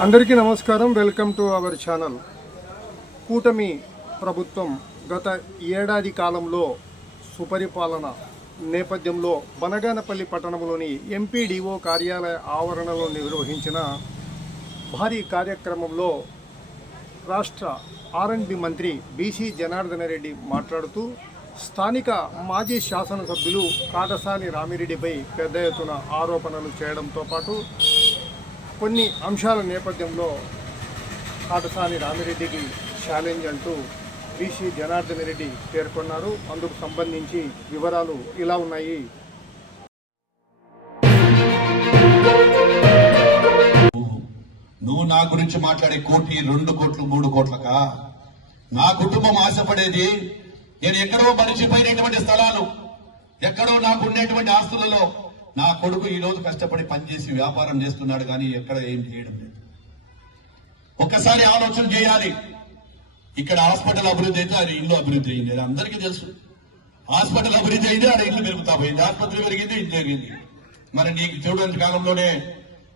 అందరికీ నమస్కారం. Welcome to our channel. కూటమి ప్రభుత్వం గత ఏడాది కాలంలో సుపరిపాలన నేపథ్యంలో బనగానపల్లి పట్టణంలోని ఎంపీడీఓ కార్యాలయ ఆవరణలో నిర్వహించిన భారీ కార్యక్రమంలో రాష్ట్ర ఆర్ఎండ్బి మంత్రి బీసీ జనార్దన రెడ్డి మాట్లాడుతూ స్థానిక మాజీ శాసనసభ్యులు కాటసాని రామిరెడ్డిపై పెద్ద ఎత్తున ఆరోపణలు చేయడంతో పాటు కొన్ని అంశాల నేపథ్యంలో కాటసాని రామిరెడ్డికి ఛాలెంజ్ అంటూ బీసీ జనార్దన్ రెడ్డి పేర్కొన్నారు. అందుకు సంబంధించి వివరాలు ఇలా ఉన్నాయి. నువ్వు నా గురించి మాట్లాడే కోటి రెండు కోట్లు మూడు కోట్లకా? నా కుటుంబం ఆశపడేది నేను ఎక్కడో మరిచిపోయినటువంటి స్థలాలు ఎక్కడో నాకు ఉండేటువంటి ఆస్తులలో నా కొడుకు ఈ రోజు కష్టపడి పనిచేసి వ్యాపారం చేస్తున్నాడు కానీ ఎక్కడ ఏం చేయడం లేదు. ఒక్కసారి ఆలోచన చేయాలి. ఇక్కడ హాస్పిటల్ అభివృద్ధి అయితే అది ఇల్లు అభివృద్ధి అయింది. అది అందరికీ తెలుసు. హాస్పిటల్ అభివృద్ధి అయింది ఆడ ఇల్లు పెరుగుతా పోయింది. ఆసుపత్రి పెరిగింది ఇల్లు పెరిగింది. మరి నీకు చూడని కాలంలోనే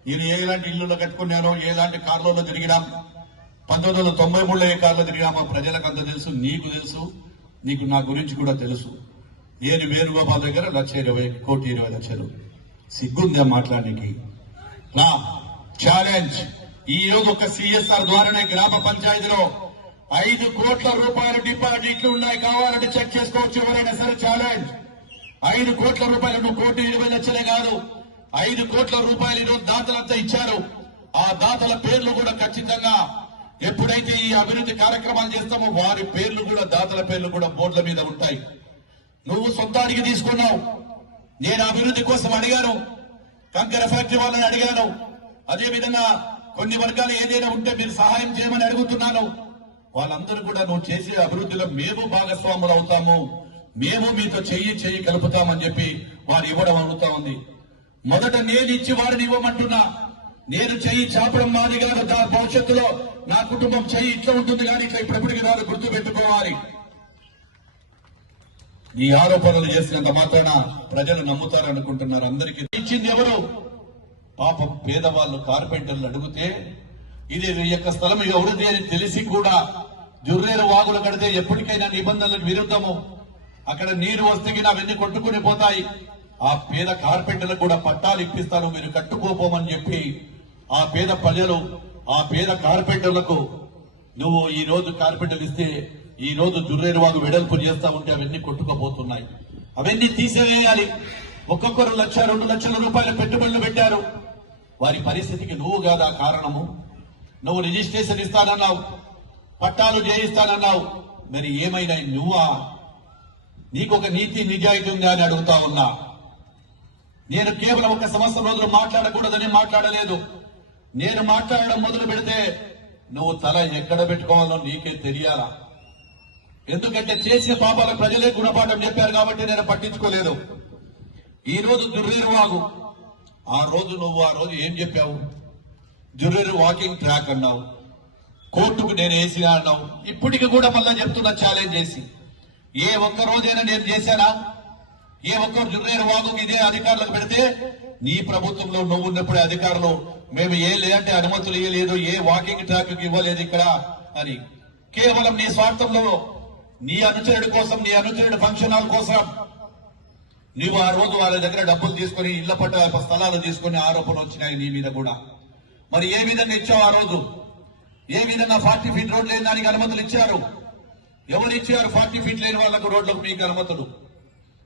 నేను ఏలాంటి ఇల్లులో కట్టుకున్నానో ఏలాంటి కార్లలో తిరిగినాం పంతొమ్మిది వందల తొంభై మూడులో ఏ కార్లో తిరిగినామో ప్రజలకు అంత తెలుసు నీకు తెలుసు నీకు నా గురించి కూడా తెలుసు. నేను వేణుగోపాల్ దగ్గర లక్ష ఇరవై కోటి ఇరవై లక్షలు. సిగ్గుందా మాట్లాడడానికి నా ఛాలెంజ్ ఈ రోజు ఒక సిఎస్ఆర్ ద్వారానే గ్రామ పంచాయతీలో ఐదు కోట్ల రూపాయల డిపాజిట్లు ఉన్నాయి కావాలంటే చెక్ చేసుకోవచ్చు ఎవరైనా సరే ఛాలెంజ్ ఐదు కోట్ల రూపాయలు నువ్వు కోటి ఇరవై లక్షలే కాదు ఐదు కోట్ల రూపాయలు ఈరోజు దాతలంతా ఇచ్చారు. ఆ దాతల పేర్లు కూడా ఖచ్చితంగా ఎప్పుడైతే ఈ అభివృద్ధి కార్యక్రమాలు చేస్తామో వారి పేర్లు కూడా దాతల పేర్లు కూడా బోర్డుల మీద ఉంటాయి. నువ్వు సొంతానికి తీసుకున్నావు నేను అభివృద్ధి కోసం అడిగాను. కంకర ఫ్యాక్టరీ వాళ్ళని అడిగాను. అదే విధంగా కొన్ని వర్గాలు ఏదైనా ఉంటే మీరు సహాయం చేయమని అడుగుతున్నాను. వాళ్ళందరూ కూడా నువ్వు చేసే అభివృద్ధిలో మేము భాగస్వాములు అవుతాము. మేము మీతో చెయ్యి చెయ్యి కలుపుతామని చెప్పి వారు ఇవ్వడం అవుతా ఉంది. మొదట నేను ఇచ్చి వారిని ఇవ్వమంటున్నా. నేను చెయ్యి చాపడం మాది కాదు. భవిష్యత్తులో నా కుటుంబం చెయ్యి ఇట్లా ఉంటుంది కానీ ఇట్లా ఇప్పటికి వారు గుర్తు పెట్టుకోవాలి ఈ ఆరోపణలు చేసినంత మాత్రాన ప్రజలు నమ్ముతారనుకుంటున్నారు అందరికీ. ఇచ్చింది ఎవరు? పాపం పేదవాళ్ళు కార్పెంటర్లు అడిగితే ఇది ఈ యొక్క స్థలం ఎవరిది అని తెలిసి కూడా జుర్రేరు వాగులు కడితే ఎప్పటికైనా నిబంధనలకు విరుద్ధము. అక్కడ నీరు వస్తే అవన్నీ కొట్టుకుని పోతాయి. ఆ పేద కార్పెంటర్లకు కూడా పట్టాలు ఇప్పిస్తాను మీరు కట్టుకోపోమని చెప్పి ఆ పేద ప్రజలు ఆ పేద కార్పెంటర్లకు నువ్వు ఈ రోజు కార్పెంటర్లు ఇస్తే ఈ రోజు జుర్రేరు వాగు వెడల్పు చేస్తా ఉంటే అవన్నీ కొట్టుకుపోతున్నాయి. అవన్నీ తీసివేయాలి. ఒక్కొక్కరు లక్ష రెండు లక్షల రూపాయల పెట్టుబడులు పెట్టారు. వారి పరిస్థితికి నువ్వు కాదా కారణము? నువ్వు రిజిస్ట్రేషన్ ఇస్తానన్నావు. పట్టాలు చేయిస్తానన్నావు. మరి ఏమైనా నువ్వా? నీకొక నీతి నిజాయితీ ఉందా అని అడుగుతా ఉన్నా. నేను కేవలం ఒక సంవత్సరం రోజులు మాట్లాడకూడదని మాట్లాడలేదు. నేను మాట్లాడడం మొదలు పెడితే నువ్వు తల ఎక్కడ పెట్టుకోవాలో నీకే తెలియాలా? ఎందుకంటే చేసిన పాపాల ప్రజలే గుణపాఠం చెప్పారు కాబట్టి నేను పట్టించుకోలేదు. ఈ రోజు దుర్రీరు వాగు. ఆ రోజు నువ్వు ఆ రోజు ఏం చెప్పావు? జుర్రీరు వాకింగ్ ట్రాక్ అన్నావు. కోర్టుకు నేను వేసినా అన్నావు. ఇప్పటికి కూడా మళ్ళా చెప్తున్నా ఛాలెంజ్ చేసి. ఏ ఒక్క రోజైనా నేను చేశానా? ఏ ఒక్కరు జున్నేరు వాగు ఇదే అధికారులకు పెడితే నీ ప్రభుత్వంలో నువ్వు ఉన్నప్పుడే అధికారులు మేము ఏ లేదంటే అనుమతులు ఇవ్వలేదు ఏ వాకింగ్ ట్రాక్ ఇవ్వలేదు ఇక్కడ అని. కేవలం నీ స్వార్థంలో నీ అనుచరుడి కోసం నీ అనుచరుడి ఫంక్షన్ హాల్ కోసం. నువ్వు ఆ రోజు వాళ్ళ దగ్గర డబ్బులు తీసుకొని ఇళ్ళ పట్ట స్థలాలు తీసుకొని ఆరోపణలు వచ్చినాయి నీ మీద కూడా. మరి ఏ విధంగా ఇచ్చావు ఆ రోజు? ఏ విధంగా ఫార్టీ ఫీట్ రోడ్ లేని దానికి అనుమతులు ఇచ్చారు? ఎవరు ఇచ్చారు ఫార్టీ ఫీట్ లేని వాళ్ళకు రోడ్లకు మీకు అనుమతులు?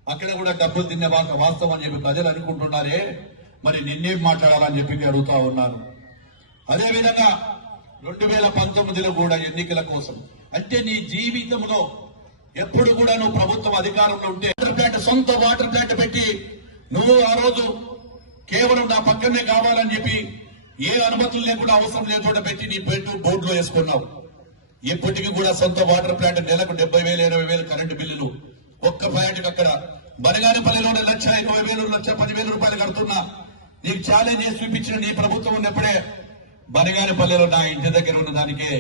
అక్కడ కూడా డబ్బులు తినే వాళ్ళ వాస్తవం అని చెప్పి ప్రజలు అనుకుంటున్నారే. మరి నిన్నేం మాట్లాడాలని చెప్పి అడుగుతా ఉన్నాను. అదేవిధంగా రెండు వేల పంతొమ్మిదిలో కూడా ఎన్నికల కోసం అంటే నీ జీవితంలో ఎప్పుడు కూడా నువ్వు ప్రభుత్వం అధికారంలో ఉంటే వాటర్ ప్లాంట్ సొంత వాటర్ ప్లాంట్ పెట్టి నువ్వు ఆ రోజు కేవలం నా పక్కనే కావాలని చెప్పి ఏ అనుమతులు లేకుండా అవసరం లేకుండా పెట్టి నీ పెట్టు బోర్డులో వేసుకున్నావు. ఇప్పటికీ కూడా సొంత వాటర్ ప్లాంట్ నెలకు డెబ్బై వేలు ఇరవై వేలు కరెంటు బిల్లులు ఒక్క ప్లాంట్కి అక్కడ బనగానిపల్లిలోనే లక్ష ఇరవై వేలు లక్ష పదివేల రూపాయలు కడుతున్నా. నీకు ఛాలెంజ్ చేసి చూపించిన నీ ప్రభుత్వం ఉన్నప్పుడే బనగానిపల్లిలో నా ఇంటి దగ్గర ఉన్న దానికే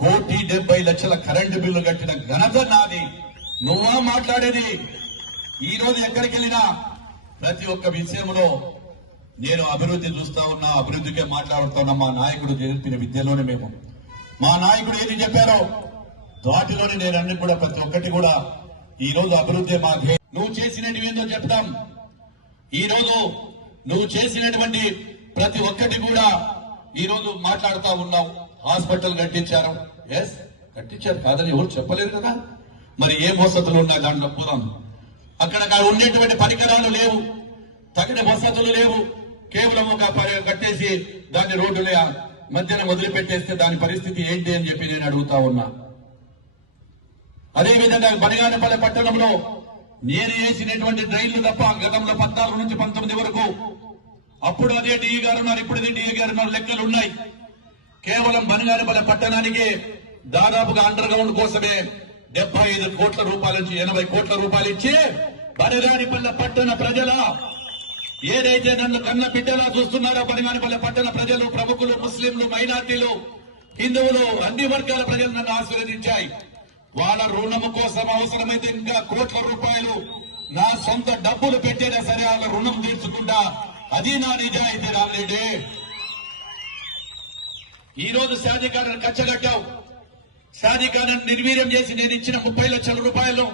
కోటి డెబ్బై లక్షల కరెంటు బిల్లు కట్టిన ఘనత నాది. నువ్వా మాట్లాడేది? ఈ రోజు ఎక్కడికి వెళ్ళినా ప్రతి ఒక్క విషయంలో నేను అభివృద్ధి చూస్తా ఉన్నా అభివృద్ధికే మాట్లాడుతున్నా. మా నాయకుడు నేర్పిన విద్యలోనే మేము. మా నాయకుడు ఏది చెప్పారో వాటిలోనే నేను అన్ని కూడా ప్రతి ఒక్కటి కూడా ఈ రోజు అభివృద్ధి మా నువ్వు చేసినవి ఏందో చెప్తాం. ఈ రోజు నువ్వు చేసినటువంటి ప్రతి ఒక్కటి కూడా ఈ రోజు మాట్లాడుతా ఉన్నావు. హాస్పిటల్ కట్టించారు. ఎస్ కట్టించారు. కాదని ఎవరు చెప్పలేరు కదా. మరి ఏం వసతులు ఉన్నాయి దాంట్లో? పోదాం. అక్కడ ఉండేటువంటి పరికరాలు లేవు. తగిన వసతులు లేవు. కేవలం ఒక కట్టేసి దాన్ని రోడ్డులే మధ్యన వదిలిపెట్టేస్తే దాని పరిస్థితి ఏంటి అని చెప్పి నేను అడుగుతా ఉన్నా. అదేవిధంగా బనగానపల్లె పట్టణంలో నేను వేసినటువంటి డ్రైన్లు తప్ప గతంలో పద్నాలుగు నుంచి పంతొమ్మిది వరకు అప్పుడు అదే డిఈ గారు ఉన్నారు ఇప్పుడు డిఈ గారు ఉన్నారు లెక్కలు ఉన్నాయి. కేవలం బనగానపల్లె పట్టణానికి దాదాపుగా అండర్ గ్రౌండ్ కోసమే డెబ్బై ఐదు కోట్ల రూపాయల నుంచి ఎనభై కోట్ల రూపాయలు ఇచ్చి బనగానిపల్లె పట్టణ ప్రజల ఏదైతే నన్ను కన్న బిడ్డలా చూస్తున్నారో బనగానిపల్లె పట్టణ ప్రజలు ప్రముఖులు ముస్లింలు మైనార్టీలు హిందువులు అన్ని వర్గాల ప్రజలు నన్ను ఆశీర్వదించాయి. వాళ్ళ రుణము కోసం అవసరమైతే ఇంకా కోట్ల రూపాయలు నా సొంత డబ్బులు పెట్టేనా సరే వాళ్ళ రుణం తీర్చుకుంటా. అది నా నిజాయితీ రాలేడే ఈ రోజు షాజీఖాన్ కచ్చగట్టావు. షాజీఖాన్ నిర్వీర్యం చేసి నేను ఇచ్చిన ముప్పై లక్షల రూపాయలు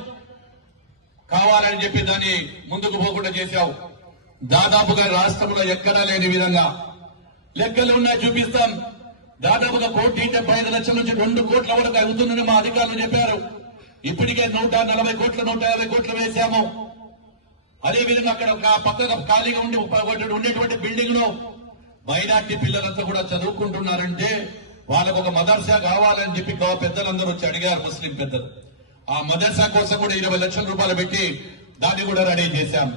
కావాలని చెప్పి దాన్ని ముందుకు పోకుండా చేశావు. దాదాపుగా రాష్ట్రంలో ఎక్కడా లేని విధంగా లెక్కలు ఉన్నాయి చూపిస్తాం. దాదాపుగా కోటి డెబ్బై ఐదు లక్షల నుంచి రెండు కోట్ల వరకు అవుతుందని మా అధికారులు చెప్పారు. ఇప్పటికే నూట నలభై కోట్ల నూట యాభై కోట్లు వేశాము. అదేవిధంగా అక్కడ ఒక పక్కన ఖాళీగా ఉండి ఉండేటువంటి బిల్డింగ్లో మైనార్టీ పిల్లలంతా కూడా చదువుకుంటున్నారంటే వాళ్ళకు ఒక మదర్సా కావాలని చెప్పి పెద్దలందరూ వచ్చి అడిగారు ముస్లిం పెద్దలు. ఆ మదర్సా కోసం కూడా ఇరవై లక్షల రూపాయలు పెట్టి దాన్ని కూడా రెడీ చేశాం.